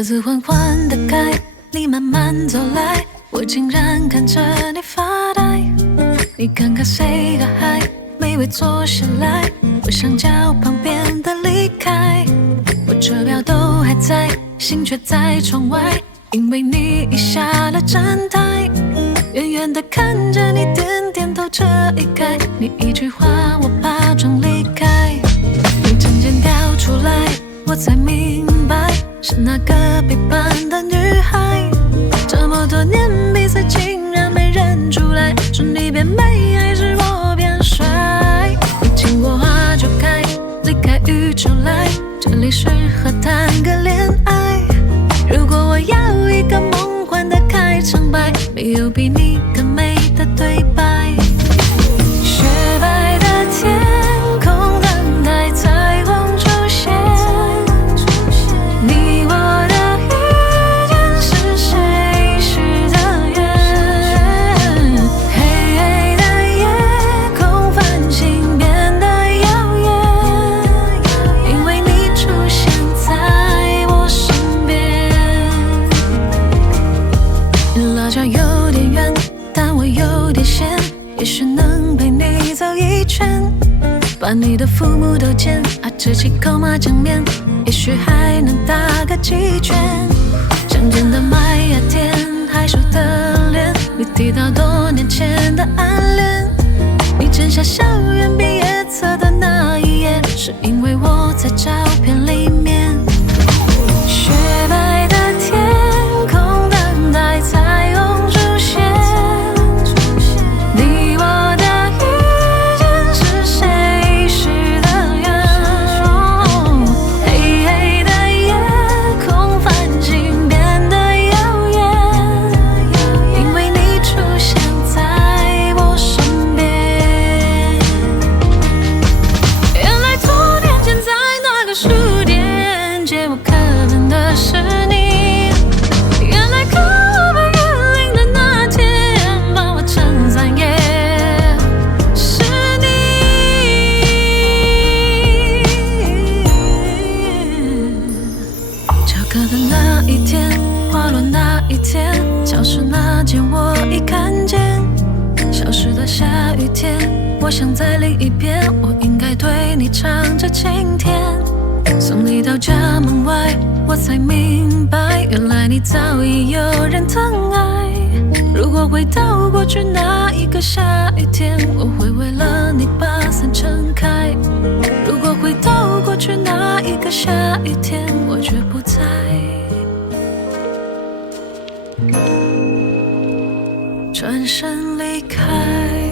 车子缓缓地开，你慢慢走来，我竟然看着你发呆。你看看谁的海，没位坐下来，我想叫旁边的离开。我车票都还在，心却在窗外，因为你已下了站台。远远地看着你点点头，这一开，你一句话我把妆离开。你证件调出来，我才明白是那隔壁班的女孩。这么多年比赛，竟然没认出来，是你变美还是我变帅？你经过花就开，离开宇宙来，这里适合谈个恋爱。如果我要一个梦幻的开场白，没有比你更美的对白。雪白的天空等待彩虹出现，你我的遇见是谁许的愿？黑黑的夜空，繁星变得耀眼，因为你出现在我身边。老家有点远，但我有点闲，也许能陪你走一圈，把你的父母都见，吃几口麻酱面，也许还能打个几圈。乡间的麦芽田，害羞的脸，你提到多年前的暗恋。你剪下校园毕业册的那一页，是因为我在照片里面。雪白的天空等待彩虹出现，你我的遇见是谁许的愿？黑黑的夜空，繁星变得耀眼，因为你出现在我身边。原来多年前在那个书店借我课本的是你，原来刻我被雨淋的那天，把我撑伞也是你。翘课的那一天，花落那一天，教室那间我已看见。消失的下雨天，我想在另一边，我应该对你唱着晴天。送你到家门外，我才明白，原来你早已有人疼爱。如果回到过去那一个下雨天，我会为了你把伞撑开。如果回到过去那一个下雨天，我却不在，转身离开。